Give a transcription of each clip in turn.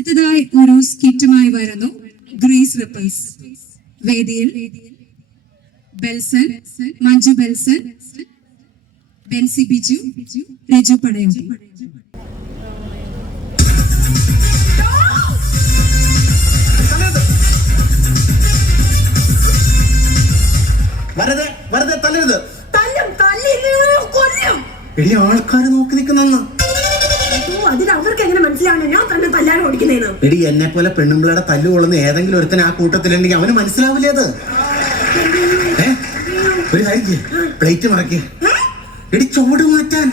അടുത്തതായി ഒരു സ്കിറ്റുമായി വരുന്നു ഗ്രേസ് റിപ്പിൾസ്. വേദിയിൽ ബെൽസൺ, മഞ്ജു ബെൽസൺ, ബെൻസി ബിജു, രജു പടയോട്ടി. ആൾക്കാര് നോക്കി നിൽക്കുന്ന അതിന് അവർക്ക് എങ്ങനെ മനസ്സിലാണ് ഞാൻ തന്നെ തല്ലാനും ഓടിക്കുന്നേന്ന്? എടി, എന്നെ പോലെ പെണ്ണുമ്പിളയുടെ തല്ലുകൊള്ളുന്ന ഏതെങ്കിലും ഒരുത്തൻ ആ കൂട്ടത്തിലുണ്ടെങ്കിൽ അവന് മനസ്സിലാവില്ലേ അത്? ഒരു കാര്യം, പ്ലേറ്റ് മറക്കേ എടി, ചോട് മാറ്റാൻ.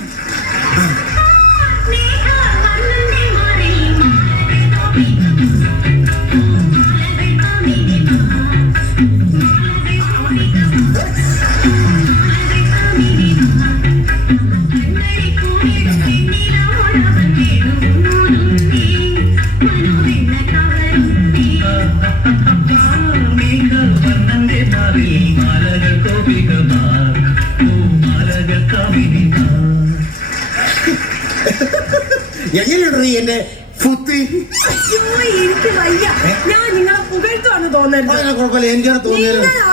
എങ്ങനെയുണ്ട് നീ എന്റെ ഫുത്തി? എനിക്ക് വയ്യ, ഞാൻ നിങ്ങളെ പുകഴ്ത്തുവാണ് തോന്നുന്നത്.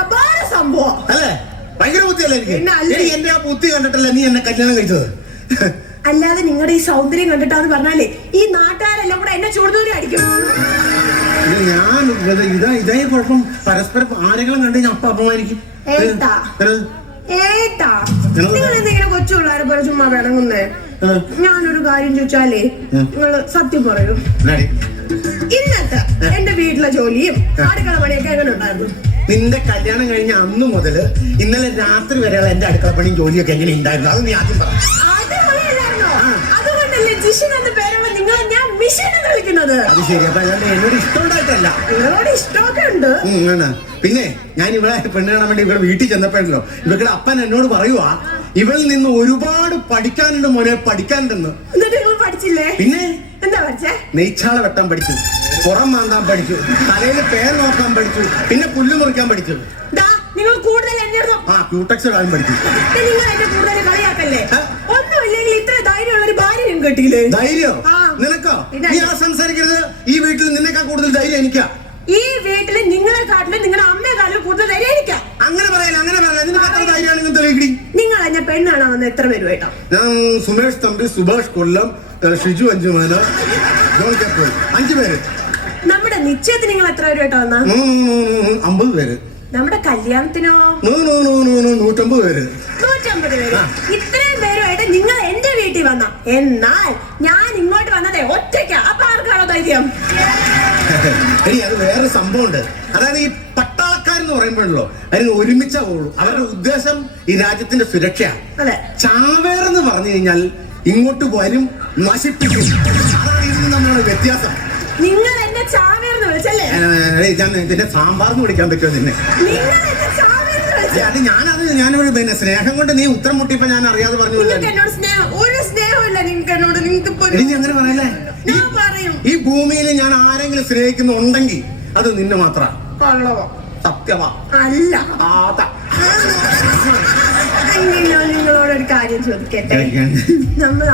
അപാര സംഭവം അല്ലേ? ഭയങ്കര ബുദ്ധിയല്ലേ എനിക്ക്? എന്റെ ആ ബുദ്ധി കണ്ടിട്ടല്ലേ നീ എന്നെ കല്യാണം കഴിച്ചത്? അല്ലാതെ നിങ്ങളുടെ ഈ സൗന്ദര്യം കണ്ടിട്ടാന്ന് പറഞ്ഞാലേ ഈ നാട്ടുകാരെല്ലാം കൂടെ എന്നെ ചൂടുന്നൂരി അടിക്കും. ഞാൻ ഇതേ കുഴപ്പം. പരസ്പരം ആരെങ്കിലും കണ്ടു ഞാൻ അപ്പ അപമാനിക്കും. നിങ്ങൾ എന്തെങ്കിലും കൊച്ചു പിള്ളേരെ പോലെ ചുമ്മാ വിളങ്ങുന്നേ. ഞാനൊരു കാര്യം ചോദിച്ചാലേ നിങ്ങള് സത്യം പറയൂ. ഇന്നത്തെ എന്റെ വീട്ടിലെ ജോലിയും അടുക്കള പണിയൊക്കെ എങ്ങനെ ഉണ്ടായിരുന്നു? നിന്റെ കല്യാണം കഴിഞ്ഞ അന്ന് മുതല് ഇന്നലെ രാത്രി വരെയുള്ള എന്റെ അടുക്കള പണിയും ജോലിയൊക്കെ എങ്ങനെ ഉണ്ടായിരുന്നു? അത് നീ ആദ്യം പറ. അതുകൊണ്ടല്ലേ ജിഷിൻ എന്ന പേരുള്ള നിങ്ങളെ ഞാൻ മിഷൻ എന്ന് വിളിക്കുന്നത്. അത് ശരി. അപ്പൊ എന്നോട് ഇഷ്ടം ഉണ്ടായിട്ടല്ല? നിങ്ങളോട് ഇഷ്ടമൊക്കെ ഉണ്ട്. പിന്നെ ഞാൻ ഇവിടെ പെണ്ണ് കാണാൻ വേണ്ടി ഇവിടെ വീട്ടിൽ ചെന്നപ്പോഴല്ലോ ഇവരുടെ അപ്പൻ എന്നോട് പറയുവാ, ഇവളിൽ നിന്ന് ഒരുപാട് പഠിക്കാനുണ്ട് മോനെ, പഠിക്കാനുണ്ടെന്ന്. പഠിച്ചില്ലേ? പിന്നെ എന്താ പഠിച്ചേ? നെയ്ച്ചാള വെട്ടാൻ പഠിച്ചു, പുറം മാന്താൻ പഠിച്ചു, തലയിൽ പേർ നോക്കാൻ പഠിച്ചു, പിന്നെ പുല്ല് മുറിക്കാൻ പഠിച്ചു. നിങ്ങൾ കൂടുതൽ ക്യൂടെക്സ് ഇടാൻ പഠിച്ചു. നിങ്ങൾ എന്നെ കൂടുതൽ കളിയാക്കല്ലേ? ഒന്നുമില്ലെങ്കിൽ ഇത്ര ധൈര്യമുള്ള ഒരു ഭാര്യ ഞാൻ കേട്ടില്ലേ? ധൈര്യം നിനക്കോ? നീ ആ സംസാരിക്കരുത്. ഈ വീട്ടിൽ നിന്നെക്കാൾ കൂടുതൽ ധൈര്യം എനിക്കാ. ഈ വീട്ടില് നിങ്ങളെക്കാട്ടിലും നിങ്ങളുടെ അമ്മയെക്കാട്ടിലും കൂടുതൽ ധൈര്യം എനിക്കാ. അങ്ങനെ പറയല, അങ്ങനെ പറയല. നിനക്ക് അത്ര ധൈര്യമാണെങ്കിൽ തെളിയിക്കടി. നിങ്ങൾ എന്നെ പെണ്ണാണോ വന്ന് എത്ര പേര് കേട്ടോ? ഞാൻ സുമേഷ് തമ്പി, സുഭാഷ് കൊല്ലം, ഷിജു അഞ്ചുമാന, ജോൺ കപ്പോൾ, 5 പേര്. നമ്മുടെ നിശ്ചയത്തിന് നിങ്ങൾ എത്ര പേര് കേട്ടോ വന്നാ? 50 പേര്. നമ്മുടെ കല്യാണത്തിനോ? 150 പേര്. 150 പേര്. ഇത്രയും പേരുമായിട്ട് നിങ്ങൾ എന്റെ വീട്ടിൽ വന്ന. എന്നാൽ ഞാൻ ഇങ്ങോട്ട് വന്നതേ ഒറ്റയ്ക്കാ. അപ്പൊ ആർക്കാണോ ധൈര്യം? അത് വേറെ സംഭവമുണ്ട്. അതായത് ഈ പട്ടാളക്കാരെന്ന് പറയുമ്പോഴല്ലോ അതിന് ഒരുമിച്ചാ പോകുള്ളൂ. അവരുടെ ഉദ്ദേശം ഈ രാജ്യത്തിന്റെ സുരക്ഷയാണ്. ചാവേറെന്ന് പറഞ്ഞു കഴിഞ്ഞാൽ ഇങ്ങോട്ട് വരും, നശിപ്പിക്കും. അതാണ് ഇതിന് നമ്മുടെ വ്യത്യാസം. നിങ്ങൾ എന്നെ ചാവേർന്ന് വിളിച്ചല്ലേ? ഇതിന്റെ സാമ്പാർന്ന് വിളിക്കാൻ പറ്റുമോ നിന്നെ? അത് ഞാനൊരു പിന്നെ സ്നേഹം കൊണ്ട് നീ ഉത്തരം മുട്ടിയപ്പോ ഞാൻ അറിയാതെ പറഞ്ഞു. അങ്ങനെ പറയല്ലേ? ഈ ഭൂമിയിൽ ഞാൻ ആരെങ്കിലും സ്നേഹിക്കുന്നുണ്ടെങ്കിൽ അത് നിന്നെ മാത്രം. സത്യമാ അല്ല? നിങ്ങളോടൊരു കാര്യം ചോദിക്കട്ടെ. നമ്മൾ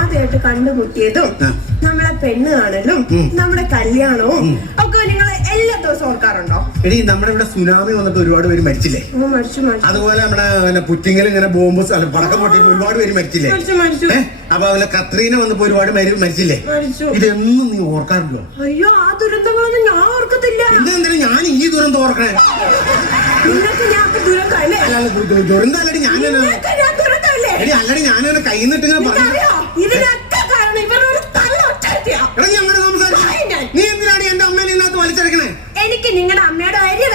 ആദ്യമായിട്ട് കണ്ടുമുട്ടിയതും നമ്മളെ പെണ്ണ് കാണലും നമ്മുടെ കല്യാണവും ഒക്കെ നിങ്ങൾ എല്ലാ ദിവസവും ഓർക്കാറുണ്ടോ? എടി, നമ്മുടെ ഇവിടെ സുനാമി വന്നിട്ട് ഒരുപാട് പേര് മരിച്ചില്ലേ? അതുപോലെ നമ്മുടെ പുറ്റിങ്ങൽ ഇങ്ങനെ ബോംബ് പടക്കം പൊട്ടിയപ്പോ ഒരുപാട് പേര് മരിച്ചില്ലേ? അപ്പൊ അതുപോലെ കത്രീന വന്നപ്പോ ഒരുപാട് പേര് മരിച്ചില്ലേ? ഇതൊന്നും നീ ഓർക്കാറുണ്ടോ? അയ്യോ, ആ ദുരന്തങ്ങളൊന്നും ഞാൻ ഓർക്കത്തില്ല. ഇതെന്തിനാ ഞാൻ ഈ ദുരന്തം ഓർക്കണേ? ദുരന്തല്ലടി ഞാനങ്ങനെ കൈ നിന്നിട്ട് നീ എന്തിനാണ് എന്റെ അമ്മേനെ ഇതിനകത്ത് വലിച്ചെടുക്കണേ? എനിക്ക് നിങ്ങളുടെ അമ്മയുടെ വലിയ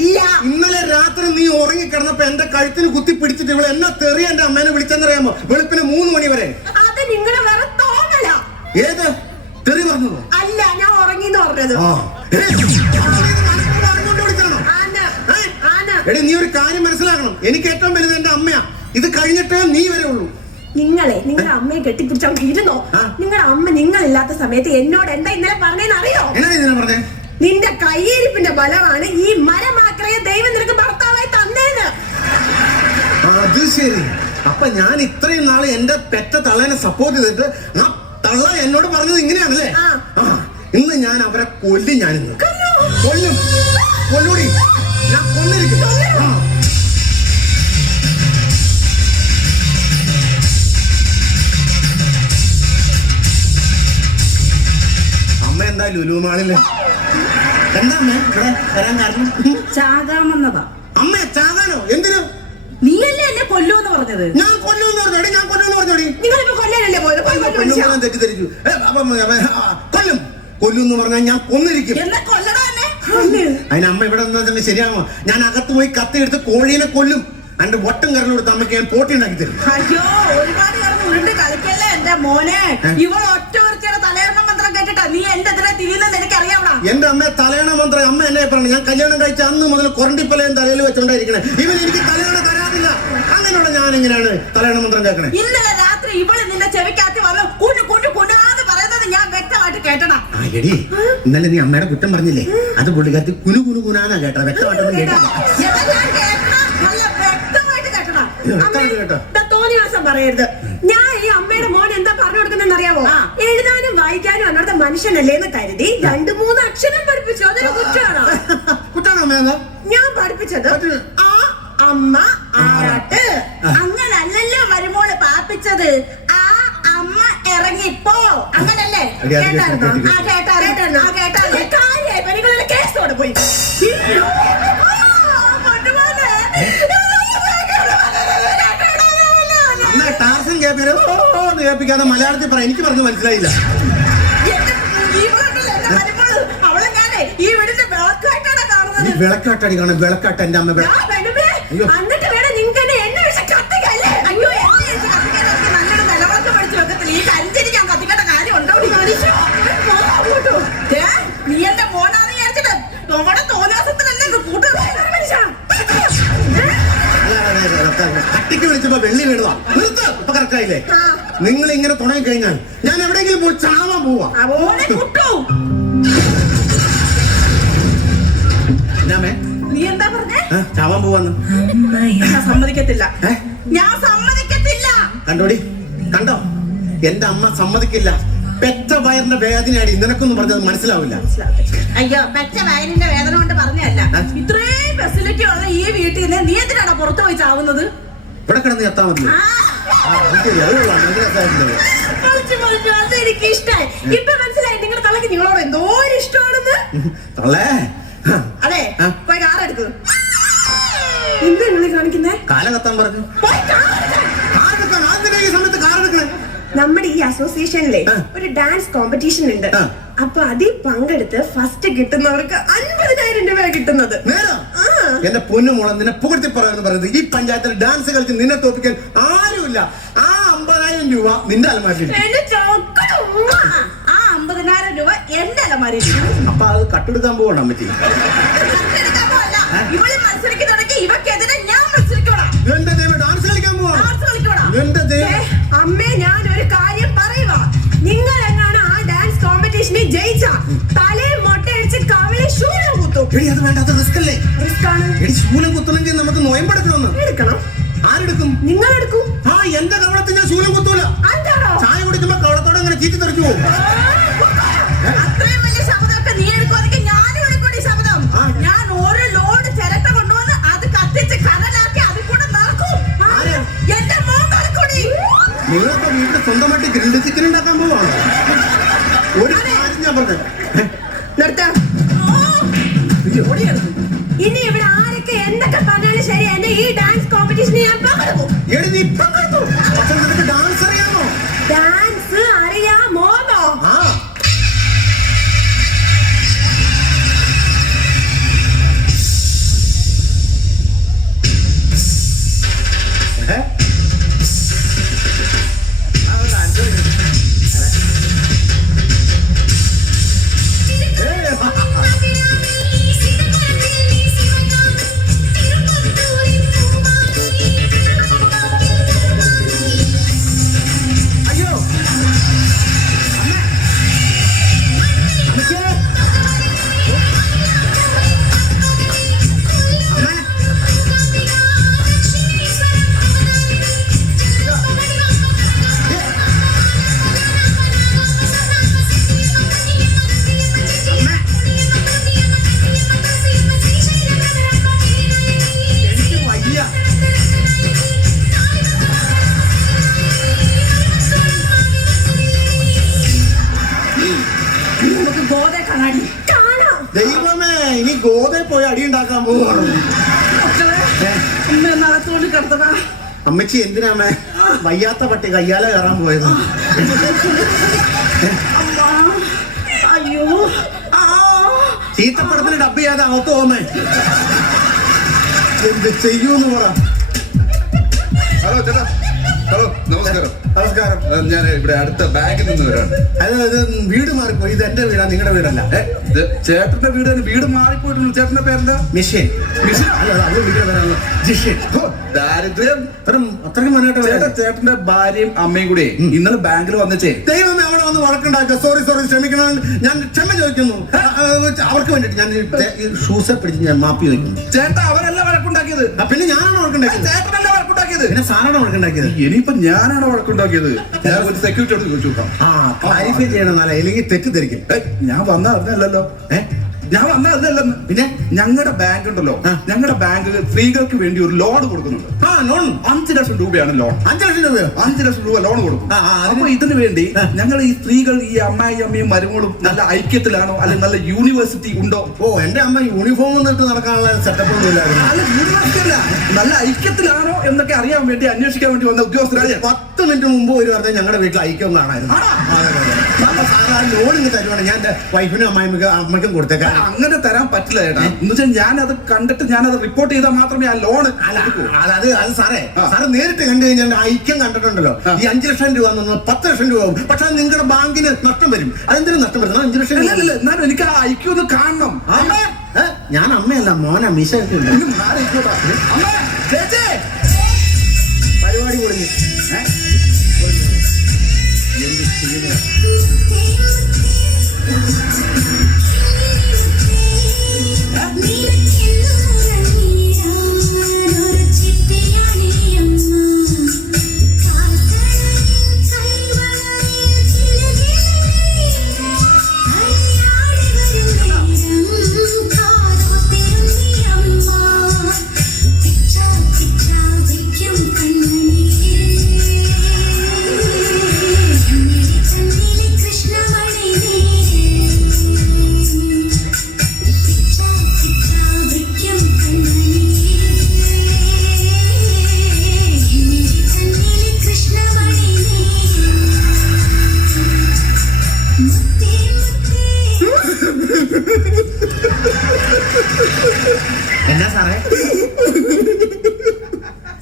ഇല്ല. ഇന്നലെ രാത്രി നീ ഉറങ്ങിക്കിടന്നപ്പോ എന്റെ കഴുത്തിന് കുത്തി പിടിച്ചിട്ട് ഇവിടെ എന്നെ തെറിയ എന്റെ അമ്മേനെ വിളിച്ചെന്നറിയാമോ? വെളുപ്പിന് 3 മണി വരെ. അത് നിങ്ങളുടെ വേറെ തോന്നല. ഏത് തെറി പറഞ്ഞതോ? അല്ല, ഞാൻ ഉറങ്ങിന്ന് പറഞ്ഞത്. എടി, നീ ഒരു കാര്യം മനസ്സിലാക്കണം. എനിക്ക് ഏറ്റവും വലുത് എന്റെ അമ്മയാ. ഇത് കഴിഞ്ഞിട്ടേ നീ വരെ ഉള്ളൂ. നിങ്ങളുടെ അമ്മയെ കെട്ടിപ്പിടിച്ചാൽ ഇരുന്നോ? നിങ്ങളുടെ അമ്മ നിങ്ങളില്ലാത്ത സമയത്ത് എന്നോട് എന്താ ഇന്നലെ പറഞ്ഞതെന്ന് അറിയോ? നിന്റെ കയ്യിരിപ്പിന്റെ ബലമാണ് ഈ മരമാക്രയെ ദൈവം നിനക്ക് ഭർത്താവായി തന്നേന്ന്. അത് ശരി. അപ്പൊ ഞാൻ ഇത്രയും നാള് എന്റെ പെറ്റ തള്ളേനെ സപ്പോർട്ട് ചെയ്തിട്ട് ആ തള്ള എന്നോട് പറഞ്ഞത് ഇങ്ങനെയാണല്ലേ? ആ, ഇന്ന് ഞാൻ അവരെ കൊല്ലും. ഞാനിന്ന് കൊല്ലും. കൊല്ലൂടി, ഞാൻ കൊന്നിരിക്കും. അമ്മ എന്താ ലുലുമാളില്? എന്താ അമ്മ ഇവിടെ വരാൻ കാരണം? ചാകാമെന്നതാ. അമ്മ ചാകാനോ? എന്തിനു? നീയല്ലേ എന്നെ കൊല്ലൂന്ന് പറഞ്ഞത്? ഞാൻ കൊല്ലുമെന്ന് പറഞ്ഞോടി, ഞാൻ കൊല്ലുമെന്ന് പറഞ്ഞോടി. നിങ്ങളിപ്പോ കൊല്ലാനല്ലേ പോയത്? പെണ്ണുങ്ങളെ തെറ്റിദ്ധരിച്ചു. കൊല്ലും. കൊല്ലുമെന്ന് പറഞ്ഞാൽ ഞാൻ കൊന്നിരിക്കും. എന്നെ കൊല്ലടാ എന്നെ. അതിന് അമ്മ ഇവിടെ നിന്നാ ശരിയാകുമോ? ഞാൻ അകത്ത് പോയി കത്തി എടുത്ത് കോഴീനെ കൊല്ലും. എന്റെ ഒട്ടും കരൽ കൊടുത്ത് അമ്മയ്ക്ക് ഞാൻ പോട്ടി ഉണ്ടാക്കി തരും. അയ്യോ, ഒരുപാട് കിടന്ന് ഉരുണ്ട് കളിക്കല്ലേ എന്റെ മോനെ. ഇവൾ ഒറ്റ ഒരുത്തിയുടെ തലയെണ്ണ മന്ത്രം കേട്ടിട്ടാ നീ എന്റെ എതിരെ തിരിയുന്നെന്ന് എനിക്കറിയാവണം. എന്റെ അമ്മ തലയണ മന്ത്രം അമ്മ എന്നെ പറഞ്ഞു. ഞാൻ കല്യാണം കഴിച്ച അന്ന് മുതൽ കൊറണ്ടിപ്പലയും തലയിൽ വെച്ചോണ്ടായിരിക്കണേ. ഇവൻ എനിക്ക് തലയണ തരാതില്ല. അങ്ങനെയുള്ള ഞാൻ എങ്ങനെയാണ് തലയണ മന്ത്രം കേൾക്കണേ? ഇന്നലെ രാത്രി ഇവള് നിന്റെ ചെവിക്കകത്ത് വന്ന് കുഞ്ഞു കുഞ്ഞു കുഞ്ഞാന്ന് പറയുന്നത് ഞാൻ വ്യക്തമായിട്ട് കേട്ടടാ. എടി, ഇന്നലെ നീ അമ്മയുടെ കുറ്റം പറഞ്ഞില്ലേ? അത് പുള്ളിക്കാരത്തി കുനു കുനു കുനാന്നാ കേട്ടോ. വ്യക്തമായിട്ടൊന്നും കേട്ടില്ല. തോന്നിയാസം പറയരുത്. ഞാൻ ഈ അമ്മയുടെ മോൻ എന്താ പറഞ്ഞു കൊടുക്കുന്നതെന്ന് അറിയാവോ? എഴുതാനും വായിക്കാനും അന്നത്തെ മനുഷ്യനല്ലേ എന്ന് കരുതി 2-3 അക്ഷരം പഠിപ്പിച്ചു. അതൊരു കുറ്റമാണോ? കുറ്റാണോ? ഞാൻ പഠിപ്പിച്ചത് ആ അമ്മ ആറാട്ട്. അങ്ങനല്ലല്ലോ മരുമോള് പാപ്പിച്ചത്. ആ അമ്മ ഇറങ്ങിപ്പോ, അങ്ങനല്ലേ? കേട്ടായിരുന്നോ? ആ കേട്ടായിരുന്നു. ആ കേട്ടായിരുന്നു. കാര്യമായി പെണ്ണുങ്ങളുടെ കേസോടെ പോയി. ടാർസൻ കേൾപ്പിക്കാതെ മലയാളത്തിൽ പറ. എനിക്ക് പറഞ്ഞു മനസ്സിലായില്ല. അവളെ ഞാനേ ഈ വീടിന്റെ വിളക്കായിട്ടാണ് കാണുന്നത്. വിളക്കാട്ടടി കാണും. വിളക്കാട്ട എന്റെ അമ്മ. എന്നിട്ട് വേണം നിങ്ങൾക്ക് എന്നെ വെച്ച് കത്തിക്കല്ലേ? അയ്യോ, എന്നെ വെച്ച് കത്തിക്കാനൊക്കെ നല്ലൊരു നിലവിളക്ക് പഠിച്ചു വെക്കത്തില്ല. ഈ കരിഞ്ചിരി ഞാൻ കത്തിക്കേണ്ട കാര്യം ഉണ്ടോ? നീ എന്റെ മോനാന്ന് വിചാരിച്ചിട്ട് നമ്മുടെ തോന്നിവാസത്തിനല്ലേ ഇത് കൂട്ടുക? അട്ടിക്ക് വിളിച്ചപ്പോ വെള്ളി വീടുവാ. നിർത്ത്. ഇപ്പൊ കറക്റ്റായില്ലേ? നിങ്ങൾ ഇങ്ങനെ തുടങ്ങി കഴിഞ്ഞാൽ ഞാൻ എവിടെയെങ്കിലും പോയി ചാവാൻ പോവാ. നീ എന്താ പറഞ്ഞേ? ചാവാൻ പോവാന്ന്. ഞാൻ സമ്മതിക്കത്തില്ല. ഞാൻ സമ്മതിക്കത്തില്ല. കണ്ടോടി, കണ്ടോ? എന്റെ അമ്മ സമ്മതിക്കില്ല. പെറ്റ വയറിന്റെ വേദനയാടി. നിനക്കൊന്നും പറഞ്ഞത് മനസ്സിലാവില്ല. അയ്യോ, പെറ്റ വയറിന്റെ വേദന കൊണ്ട് പറഞ്ഞല്ല. ഇത്രയും ഫെസിലിറ്റി ഉള്ള ഈ വീട്ടിൽ നിന്ന് നീ എന്തിനാണ് പുറത്തു പോയി ചാവുന്നത്? ഇവിടെ കിടന്ന് എത്താൻ മതി. എനിക്ക് ഇഷ്ടായി. ഇപ്പൊ മനസ്സിലായി നിങ്ങളുടെ തള്ളക്ക് നിങ്ങളോട് എന്തോ ഒരു ഇഷ്ടമാണെന്ന്. തള്ളേ, അതെ, പോയി കാറെടുത്തു. എന്താ നിങ്ങൾ കാണിക്കുന്നേ? കാലകത്താൻ പറഞ്ഞു. ഈ സമയത്ത് കാറെടുക്കണേ. നമ്മുടെ ഈ അസോസിയേഷനിലെ ഒരു ഡാൻസ് കോമ്പറ്റീഷൻ ഉണ്ട്. അപ്പൊ അതിൽ പങ്കെടുത്ത് ഫസ്റ്റ് കിട്ടുന്നവർക്ക് 50,000 രൂപ കിട്ടുന്നത്. എന്റെ പൊന്നു മോളെ, നിന്നെ പുകഴ്ത്തി പറയാന്ന് പറയുന്നത് ഈ പഞ്ചായത്തിൽ ഡാൻസ് കളിച്ച് നിന്നെ തോപ്പിക്കാൻ ആരുമില്ല. ആ 50,000 രൂപ നിന്റെ അലമാരിൽ. ആ 50,000 രൂപ എന്റെ അലമാരിൽ. അപ്പൊ അത് കട്ടെടുക്കാൻ പോകണം അമ്മച്ചി. ഇവള് മത്സരിക്കുന്നുണ്ടെങ്കിൽ ഇവക്കെതിരെ ഞാൻ മത്സരിക്കണം. എന്റെ ദൈവം, ഡാൻസ് കളിക്കാൻ പോവാ. എന്റെ ദൈവം, അമ്മേ, ഞാൻ ഒരു കാര്യം പറയുക. നിങ്ങൾ എങ്ങാണ് ആ ഡാൻസ് കോമ്പറ്റീഷനിൽ ജയിച്ച തലയിൽ മൊട്ടയടിച്ച് കവിളിൽ ശൂലം കുത്തും. അത് വേണ്ടാത്ത റിസ്ക് അല്ലേ? റിസ്ക് ആണ്. ശൂലം കുത്തണമെങ്കിൽ നമുക്ക് നോയമ്പെടുക്കണമെന്ന്. എടുക്കണം. ആരെടുക്കും? നിങ്ങൾ എടുക്കും. ആ, എന്റെ കവളത്തിൽ ഞാൻ ശൂലം കുത്തൂല. എന്താണോ? ചായ കുടിക്കുമ്പോ കവളത്തോടെ അങ്ങനെ ചീറ്റി തെറിച്ചു പോകും. അത്രയും വലിയ ശബ്ദമൊക്കെ നീ എടുക്കുവാണെങ്കിൽ ഞാനും എടുക്കും ഈ ശബ്ദം. ഞാൻ ഒരു ലോഡ് ചിരട്ട കൊണ്ടുവന്ന് അത് കത്തിച്ച് കനലാക്കി അതിൽ കൂടെ നടക്കും. എന്റെ മോൻ നടക്കൂടി. നിങ്ങളൊക്കെ വീട്ടിൽ സ്വന്തമായിട്ട് ഗ്രിൽഡ് ചിക്കൻ ഉണ്ടാക്കാൻ പോവാണ്. ഒരു കാര്യം ഞാൻ പറഞ്ഞത്. നിർത്താം. ഇനി ഇവിടെ ആരൊക്കെ എന്തൊക്കെ പറഞ്ഞാലും ശരി, എന്നെ ഈ ഡാൻസ് കോമ്പറ്റീഷനിൽ ഞാൻ പങ്കെടുക്കും. നീ പങ്കെടുത്തു. പക്ഷെ നിനക്ക് ഡാൻസ് അറിയാമോ? ഡാൻസ് അറിയാമോന്നോ? ആ, പോയി അടി ഉണ്ടാക്കാൻ പോവാണ്. മക്കളെ ഉമ്മ ഒന്ന് അകത്തോണ്ട് കിടത്തണ. അമ്മച്ചി എന്തിനാമേ വയ്യാത്ത പട്ടി കയ്യാലെ കയറാൻ പോയത്? അമ്മ അയ്യോ ചീത്തപ്പടത്തിന് ഡബ് ചെയ്യാതെ അകത്ത് പോമേ. എന്ത് ചെയ്യൂന്ന് പറ. ഹലോ ചേട്ടാ, ഹലോ നമസ്കാരം. നമസ്കാരം. ഞാൻ ഇവിടെ അടുത്ത ബാങ്കിൽ നിന്ന് വരാണ്. അത് വീട് മാറിപ്പോയി. ഇത് എന്റെ വീടാ, നിങ്ങളുടെ വീടല്ല. ഇത് ചേട്ടന്റെ വീട് തന്നെ. വീട് മാറിപ്പോയിട്ടുള്ളൂ. ചേട്ടന്റെ പേരെന്താ? മിഷൻ. മിഷൻ? അല്ല, അത് വീട്ടിൽ വരാനുള്ള ജിഷൻ. ദാരിദ്ര്യം. അത്രയും മുന്നോട്ട് ചേട്ടന്റെ ഭാര്യയും അമ്മയും കൂടെ ഇന്നലെ ബാങ്കിൽ വന്നിട്ടേ ദൈവമേ അവിടെ വന്ന് വഴക്കുണ്ടാക്കുക. സോറി ക്ഷമിക്കണം, ഞാൻ ക്ഷമ ചോദിക്കുന്നു. അവർക്ക് വേണ്ടിട്ട് ഞാൻ ഷൂസെ പിടിച്ച് ഞാൻ മാപ്പി വയ്ക്കുന്നു. ചേട്ടാ അവരല്ല വഴക്കുണ്ടാക്കിയത്. പിന്നെ ഞാനാണ് വഴക്കുണ്ടാക്കിയത്. ചേട്ടനല്ല വഴക്കുണ്ടാക്കിയത്. പിന്നെ സാറാണ് വഴക്കുണ്ടാക്കിയത്. ഇനിയിപ്പോ ഞാനാണ് വഴക്കുണ്ടാക്കിയത്. ഞാൻ ഒരു സെക്യൂരിറ്റിയോട് ചോദിച്ചു നോക്കാം. ക്ലാരിഫൈ ചെയ്യണം, എന്നല്ല അല്ലെങ്കിൽ തെറ്റിദ്ധരിക്കും. ഞാൻ വന്ന അറിഞ്ഞല്ലോ. ഞാൻ വന്ന അറിഞ്ഞല്ലെന്ന്. പിന്നെ ഞങ്ങളുടെ ബാങ്ക് ഉണ്ടല്ലോ, ഞങ്ങളുടെ ബാങ്ക് സ്ത്രീകൾക്ക് വേണ്ടി ഒരു ലോൺ കൊടുക്കുന്നുണ്ട്. ലോൺ 5 ലക്ഷം രൂപയാണ് ലോൺ. 5 ലക്ഷം രൂപയോ? 5 ലക്ഷം രൂപ ലോൺ കൊടുക്കും. അപ്പൊ ഇതിനു വേണ്ടി ഞങ്ങൾ ഈ സ്ത്രീകൾ, ഈ അമ്മയും മരുമകളും നല്ല ഐക്യത്തിലാണോ, അല്ലെങ്കിൽ നല്ല യൂണിവേഴ്സിറ്റി ഉണ്ടോ? എന്റെ അമ്മ യൂണിഫോം ഇട്ട് നടക്കാനുള്ള സെറ്റപ്പ് ഒന്നും ഇല്ലായിരുന്നു. നല്ല യൂണിവേഴ്സിറ്റി അല്ല, നല്ല ഐക്യത്തിലാണോ എന്നൊക്കെ അറിയാൻ വേണ്ടി അന്വേഷിക്കാൻ വേണ്ടി വന്ന ഉദ്യോഗസ്ഥരാണ്. 10 മിനിറ്റ് മുമ്പ് ഒരു പറഞ്ഞാൽ ഞങ്ങളുടെ വീട്ടിൽ ഐക്യം കാണായിരുന്നു. ലോൺ ഇങ്ങ് തരുവാണ്, ഞാൻ എന്റെ വൈഫിനും അമ്മയ്ക്കും കൊടുത്തേക്കാം. അങ്ങനെ തരാൻ പറ്റില്ല ചേട്ടാ. എന്ന് വെച്ചാൽ ഞാനത് കണ്ടിട്ട് ഞാനത് റിപ്പോർട്ട് ചെയ്താൽ മാത്രമേ ആ ലോൺ. അത് സാറ് നേരിട്ട് കണ്ടു കഴിഞ്ഞാൽ ഐക്യം കണ്ടിട്ടുണ്ടല്ലോ. ഈ 5 ലക്ഷം രൂപ 10 ലക്ഷം രൂപ ആവും. പക്ഷെ നിങ്ങളുടെ ബാങ്കിന് നഷ്ടം വരും. അതെന്തിനും നഷ്ടം വരും? 5 ലക്ഷം. എന്നാലും എനിക്ക് ആ ഐക്യം ഒന്ന് കാണണം. ഞാൻ അമ്മയല്ല, മോനാ. മീശ പരിപാടി പൊളിഞ്ഞു. എന്ത് ചെയ്യുക? എന്നാ സാറേ?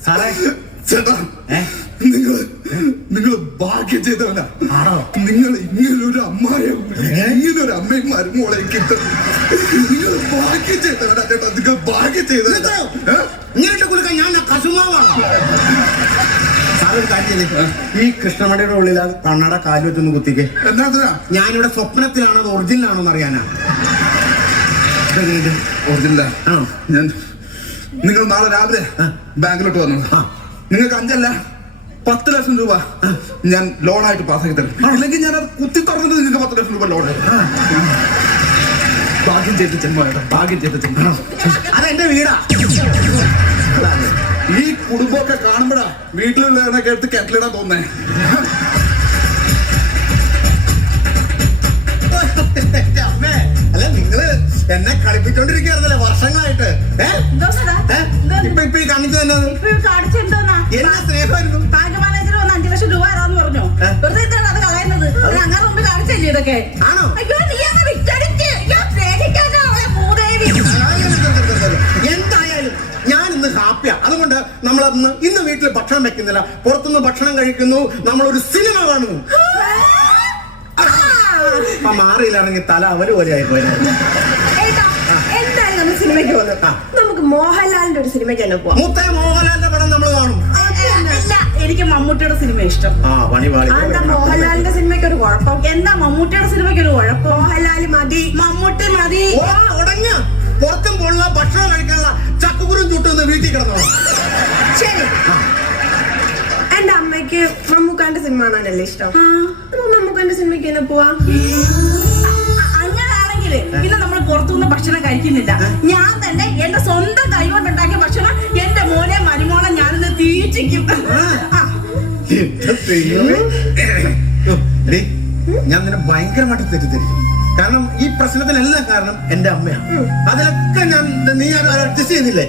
സാറേ ചേട്ടാ, നിങ്ങൾ ഭാഗ്യം ചെയ്തവനാ. ആണോ? നിങ്ങൾ ഇങ്ങനൊരു ഇങ്ങനൊരു അമ്മയും മരുമോളെ കിട്ടും. നിങ്ങൾ ഭാഗ്യം ചെയ്തവനാ ചേട്ടാ. നിങ്ങൾ ഭാഗ്യം ചെയ്തവനാ. ഇങ്ങനെയിട്ട് കൊടുക്കാൻ ഞാൻ കശുമാവാണ്. സാറൊരു കാര്യം ചെയ്തേ, ഈ കൃഷ്ണമണിയുടെ ഉള്ളിൽ ആ കണ്ണട കാല് വെച്ചൊന്ന് കുത്തിക്കേ. എന്നാ ഞാനിവിടെ സ്വപ്നത്തിലാണോ അത് ഒറിജിനലാണോ എന്ന് അറിയാനാ. ഒറിജിനലാ. ഞാൻ നിങ്ങൾ നാളെ രാവിലെ ബാങ്കിലോട്ട് വന്നു. നിങ്ങൾക്ക് 5 അല്ല 10 ലക്ഷം രൂപ ഞാൻ ലോണായിട്ട് പാസ്സാക്കി തരും. അല്ലെങ്കിൽ ഞാൻ അത് കുത്തി തുറന്നിട്ട് നിങ്ങൾക്ക് 10 ലക്ഷം രൂപ ലോൺ. ഭാഗ്യം ചെയ്ത ജന്മമായിട്ട്. ഭാഗ്യം ചെയ്ത ജന്മ. അതെന്റെ വീടാ. ഈ കുടുംബമൊക്കെ കാണുമ്പോഴാ വീട്ടിലുള്ളവരൊക്കെ എടുത്ത് കെറ്റിലിടാൻ തോന്നേ. അമ്മേ, അല്ല നിങ്ങള് എന്നെ കളിപ്പിച്ചോണ്ടിരിക്കുകയായിരുന്നല്ലേ വർഷങ്ങളായിട്ട്. ഇപ്പൊ ഈ കാണിച്ചു തന്നെ എന്നാ സ്നേഹമായിരുന്നു. ബാങ്ക് മാനേജർ വന്ന് 5 ലക്ഷം രൂപ തരാന്ന് പറഞ്ഞു. വെറുതെ എന്തിനാണ് അത് കളയുന്നത്? അങ്ങനെ മുമ്പ് കാണിച്ചല്ലേ ഇതൊക്കെ? ആണോ? എന്തായാലും ഞാൻ ഇന്ന് ഹാപ്പിയാ. അതുകൊണ്ട് നമ്മൾ ഇന്ന് വീട്ടിൽ ഭക്ഷണം വെക്കുന്നില്ല, പുറത്തുനിന്ന് ഭക്ഷണം കഴിക്കുന്നു, നമ്മളൊരു സിനിമ കാണുന്നു. അപ്പൊ മാറിയില്ലാണെങ്കിൽ തല അവര് പോലെ ആയിപ്പോയി. എന്തായാലും നമ്മൾ സിനിമയ്ക്ക് പോകുന്നത്. നമുക്ക് മോഹൻലാലിന്റെ ഒരു സിനിമയ്ക്ക് തന്നെ പോവാം. മുത്തേ മോഹൻലാലിന്റെ പടം നമ്മൾ കാണും. അല്ല, എനിക്ക് മമ്മൂട്ടിയുടെ സിനിമ ഇഷ്ടം. എന്താ മോഹൻലാലിന്റെ സിനിമയ്ക്ക് ഒരു കുഴപ്പം? എന്താ മമ്മൂട്ടിയുടെ സിനിമയ്ക്ക് ഒരു കുഴപ്പം? മോഹൻലാൽ മതി, മമ്മൂട്ടി മതി. ഉടഞ്ഞ് പുറത്തും പോലുള്ള ഭക്ഷണം കഴിക്കാനുള്ള ചക്കുകുരും ചുട്ടുന്ന വീട്ടിൽ കിടന്നോ. ശരി, എന്റെ അമ്മയ്ക്ക് മമ്മൂക്കാന്റെ സിനിമ കാണാനല്ലേ ഇഷ്ടം. മമ്മൂക്കാന്റെ സിനിമയ്ക്ക് തന്നെ പോവാ. അങ്ങനാണെങ്കിൽ പിന്നെ നമ്മൾ പുറത്തുനിന്ന് ഭക്ഷണം കഴിക്കുന്നില്ല. ഞാൻ തന്നെ എന്റെ സ്വന്തം കൈകൊണ്ടുണ്ടാക്കിയ ഭക്ഷണം എന്റെ മോനെ മരുമോളെ ഞാനിന്ന് തീറ്റിക്കും. ഞാൻ നിന്നെ ഭയങ്കരമായിട്ട് തെറ്റിദ്ധരിച്ചു. കാരണം ഈ പ്രശ്നത്തിനെല്ലാം കാരണം എന്റെ അമ്മയാണ്. അതിലൊക്കെ നീ അത് അഡ്ജസ്റ്റ് ചെയ്യുന്നില്ലേ?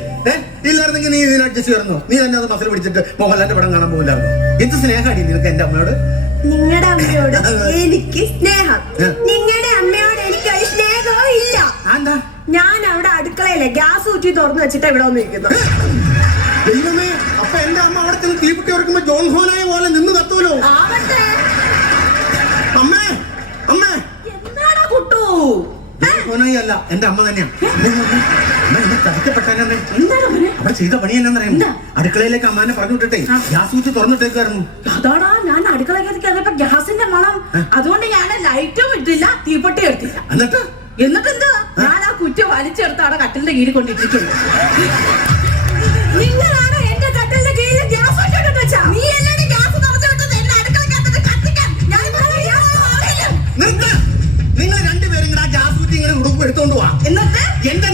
ഇല്ലായിരുന്നെങ്കിൽ നീ ഇതിനെ അഡ്ജസ്റ്റ് ചെയ്യുന്നു. നീ തന്നെ അത് മസിൽ പിടിച്ചിട്ട് മോഹൻലാലിന്റെ പടം കാണാൻ പോകില്ലായിരുന്നു. എന്ത് സ്നേഹമാടി നിനക്ക് എന്റെ അമ്മയോട്. നിങ്ങളുടെ അമ്മയോട് എനിക്ക് സ്നേഹം, നിങ്ങളുടെ അമ്മയോട് എനിക്ക് ഒരു സ്നേഹവും ഇല്ല. എന്താ? ഞാൻ അവിടെ അടുക്കളയിലെ ഗ്യാസ് ഊറ്റി തുറന്നു വെച്ചിട്ട് ഇവിടെ വന്നിരിക്കുന്നു. ദൈവമേ, അപ്പൊ എന്റെ അമ്മ അവിടെ ചെന്ന് തീപ്പെട്ടി ഓർക്കുമ്പോ ജോൺ ഹോനായ പോലെ നിന്ന് കത്തുമല്ലോ. ആവട്ടെ. അമ്മേ അമ്മേ, എന്താടാ കുട്ടു? ജോൺ ഹോനായി അല്ല, എന്റെ അമ്മ തന്നെയാണ്. ചതിക്കപ്പെട്ടാനെ എന്താണ് അവന്? അവിടെ ചെയ്ത പണി എന്നാ അടുക്കളയിലേക്ക് അമ്മാനെ പറഞ്ഞു വിട്ടിട്ടേ ഗ്യാസ് ഊറ്റി തുറന്നിട്ടേക്കായിരുന്നു. അതാടാ, ഞാൻ അടുക്കളയ്ക്ക് കയറിയപ്പോ ഗ്യാസിന്റെ മണം. അതുകൊണ്ട് ഞാൻ ലൈറ്റും ഇട്ടില്ല, തീപ്പെട്ടി എടുത്തില്ല. എന്നിട്ട് എന്താ, ഞാൻ ആ കുറ്റി വലിച്ചെടുത്ത് അവിടെ കട്ടിലിന്റെ കീഴിൽ കൊണ്ടിട്ടിരിക്കുന്നു. നിങ്ങളാണ് എന്റെ കട്ടലിന്റെ കീഴിൽ ഗ്യാസ് വെച്ചോണ്ട് വെച്ചാ? നീ എല്ലാവരും ഗ്യാസ് തുറന്നു വിട്ടത് എന്നെ അടുക്കളക്കകത്ത് കത്തിക്കാൻ. ഞാൻ നിങ്ങൾ രണ്ടുപേരും കൂടെ ആ ഗ്യാസ് ഊറ്റി ഇങ്ങനെ ഉടുപ്പ് എടുത്തോണ്ട് പോവാ. എന്നിട്ട് എന്റെ